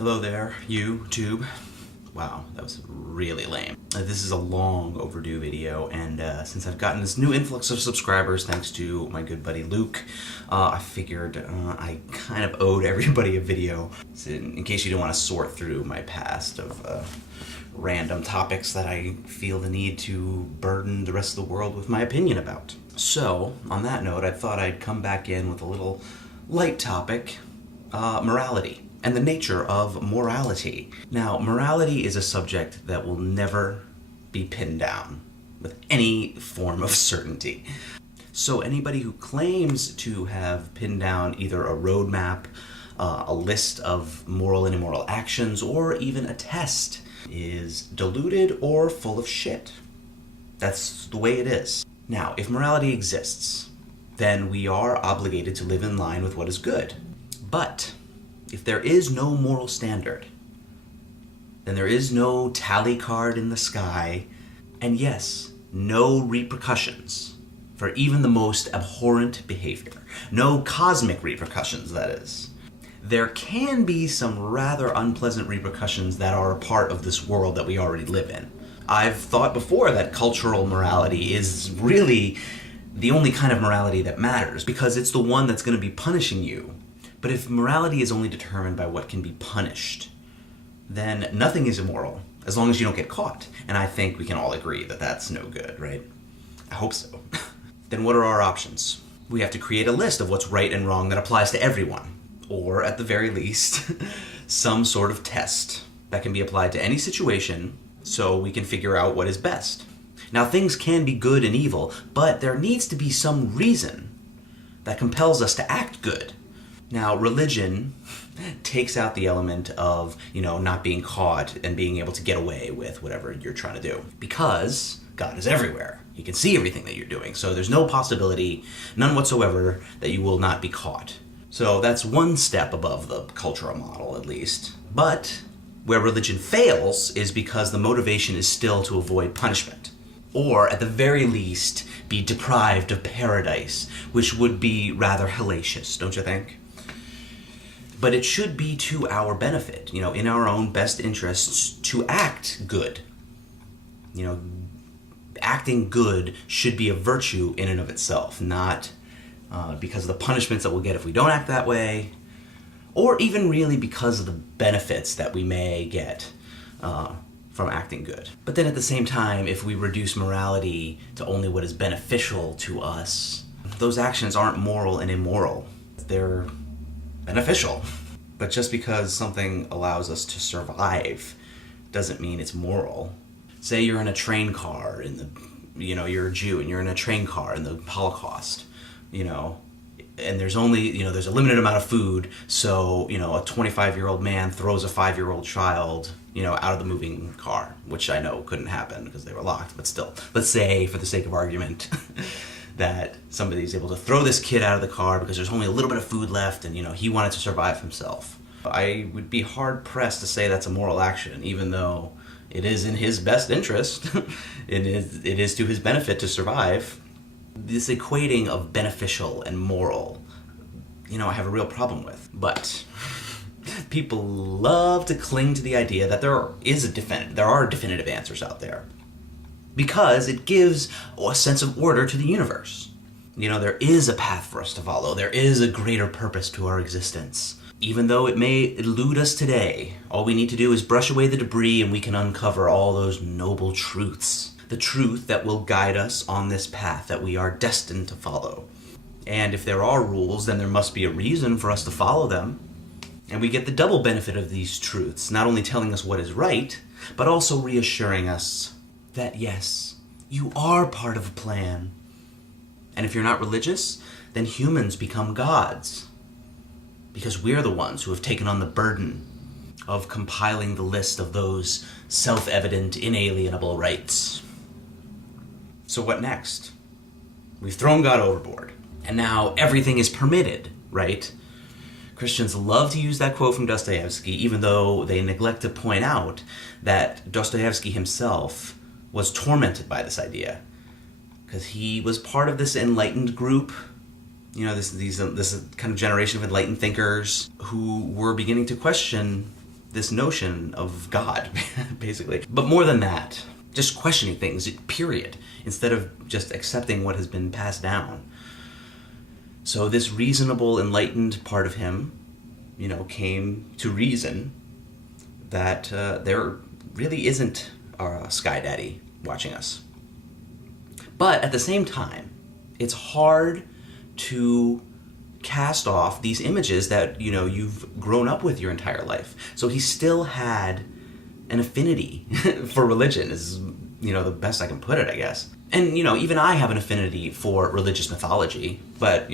Hello there, YouTube. Wow, that was really lame. This is a long overdue video, and since I've gotten this new influx of subscribers thanks to my good buddy Luke, I figured I kind of owed everybody a video, so in case you didn't want to sort through my past of random topics that I feel the need to burden the rest of the world with my opinion about. So, on that note, I thought I'd come back in with a little light topic, morality. And the nature of morality. Now, morality is a subject that will never be pinned down with any form of certainty. So anybody who claims to have pinned down either a roadmap, a list of moral and immoral actions, or even a test is deluded or full of shit. That's the way it is. Now, if morality exists, then we are obligated to live in line with what is good. But if there is no moral standard, then there is no tally card in the sky, and yes, no repercussions for even the most abhorrent behavior. No cosmic repercussions, that is. There can be some rather unpleasant repercussions that are a part of this world that we already live in. I've thought before that cultural morality is really the only kind of morality that matters, because it's the one that's going to be punishing you. But if morality is only determined by what can be punished, then nothing is immoral, as long as you don't get caught. And I think we can all agree that that's no good, right? I hope so. Then what are our options? We have to create a list of what's right and wrong that applies to everyone. Or, at the very least, some sort of test that can be applied to any situation so we can figure out what is best. Now, things can be good and evil, but there needs to be some reason that compels us to act good. Now, religion takes out the element of, not being caught and being able to get away with whatever you're trying to do. Because God is everywhere. He can see everything that you're doing. So there's no possibility, none whatsoever, that you will not be caught. So that's one step above the cultural model, at least. But where religion fails is because the motivation is still to avoid punishment. Or, at the very least, be deprived of paradise, which would be rather hellacious, don't you think? But it should be to our benefit, in our own best interests to act good. Acting good should be a virtue in and of itself, not because of the punishments that we'll get if we don't act that way, or even really because of the benefits that we may get from acting good. But then at the same time, if we reduce morality to only what is beneficial to us, those actions aren't moral and immoral. They're beneficial. But just because something allows us to survive doesn't mean it's moral. Say you're in a train car you're a Jew and you're in a train car in the Holocaust, and there's only, there's a limited amount of food, so, a 25-year-old man throws a 5-year-old child, out of the moving car, which I know couldn't happen because they were locked, but still, let's say, for the sake of argument, that somebody's able to throw this kid out of the car because there's only a little bit of food left and, he wanted to survive himself. I would be hard-pressed to say that's a moral action, even though it is in his best interest. It is to his benefit to survive. This equating of beneficial and moral, I have a real problem with. But people love to cling to the idea that there are definitive answers out there, because it gives a sense of order to the universe. There is a path for us to follow. There is a greater purpose to our existence. Even though it may elude us today, all we need to do is brush away the debris and we can uncover all those noble truths. The truth that will guide us on this path that we are destined to follow. And if there are rules, then there must be a reason for us to follow them. And we get the double benefit of these truths, not only telling us what is right, but also reassuring us that yes, you are part of a plan. And if you're not religious, then humans become gods. Because we're the ones who have taken on the burden of compiling the list of those self-evident, inalienable rights. So what next? We've thrown God overboard, and now everything is permitted, right? Christians love to use that quote from Dostoevsky, even though they neglect to point out that Dostoevsky himself was tormented by this idea, because he was part of this enlightened group, this kind of generation of enlightened thinkers who were beginning to question this notion of God, basically. But more than that, just questioning things, period, instead of just accepting what has been passed down. So this reasonable, enlightened part of him, came to reason that there really isn't a sky daddy watching us. But at the same time, it's hard to cast off these images that, you've grown up with your entire life. So he still had an affinity for religion, is, the best I can put it, I guess. And, even I have an affinity for religious mythology, but,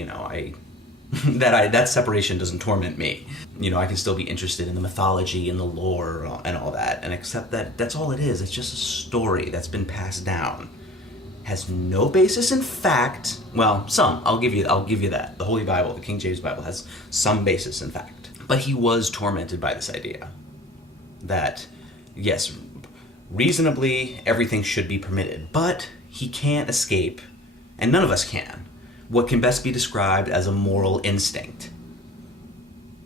that separation doesn't torment me. I can still be interested in the mythology and the lore and all that, and accept that that's all it is. It's just a story that's been passed down. Has no basis in fact. Well, some. I'll give you that. The Holy Bible, the King James Bible, has some basis in fact. But he was tormented by this idea that, yes, reasonably everything should be permitted, but he can't escape, and none of us can, what can best be described as a moral instinct.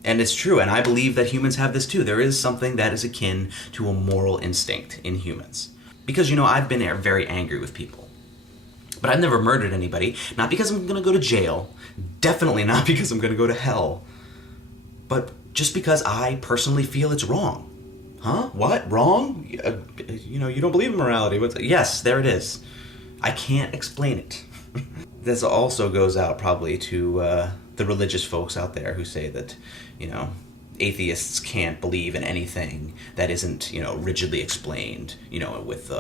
And it's true, and I believe that humans have this too. There is something that is akin to a moral instinct in humans. Because, I've been very angry with people. But I've never murdered anybody, not because I'm going to go to jail, definitely not because I'm going to go to hell, but just because I personally feel it's wrong. Huh? What? Wrong? You don't believe in morality. Yes, there it is. I can't explain it. This also goes out probably to the religious folks out there who say that, atheists can't believe in anything that isn't, rigidly explained, with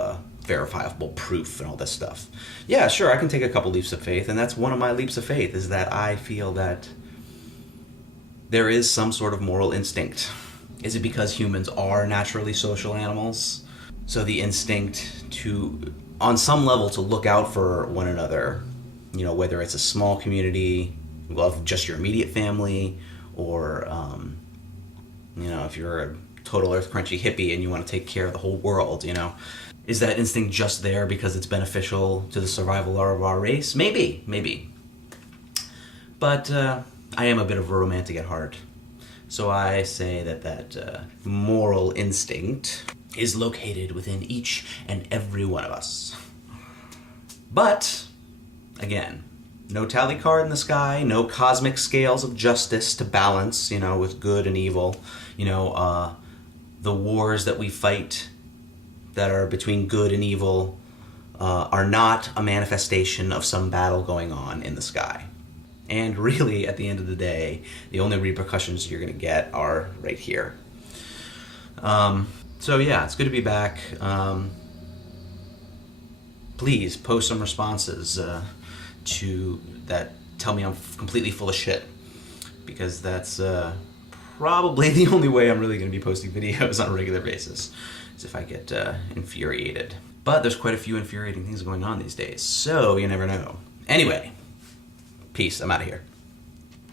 verifiable proof and all this stuff. Yeah, sure, I can take a couple leaps of faith, and that's one of my leaps of faith, is that I feel that there is some sort of moral instinct. Is it because humans are naturally social animals? So the instinct to, on some level, to look out for one another, whether it's a small community of just your immediate family, or, if you're a total earth crunchy hippie and you want to take care of the whole world, is that instinct just there because it's beneficial to the survival of our race? Maybe. But I am a bit of a romantic at heart. So I say that moral instinct is located within each and every one of us. But, again, no tally card in the sky, no cosmic scales of justice to balance, with good and evil. The wars that we fight that are between good and evil are not a manifestation of some battle going on in the sky. And really, at the end of the day, the only repercussions you're going to get are right here. So yeah, it's good to be back. Please post some responses to that tell me I'm completely full of shit, because that's probably the only way I'm really going to be posting videos on a regular basis, is if I get infuriated. But there's quite a few infuriating things going on these days, so you never know. Anyway, peace. I'm out of here.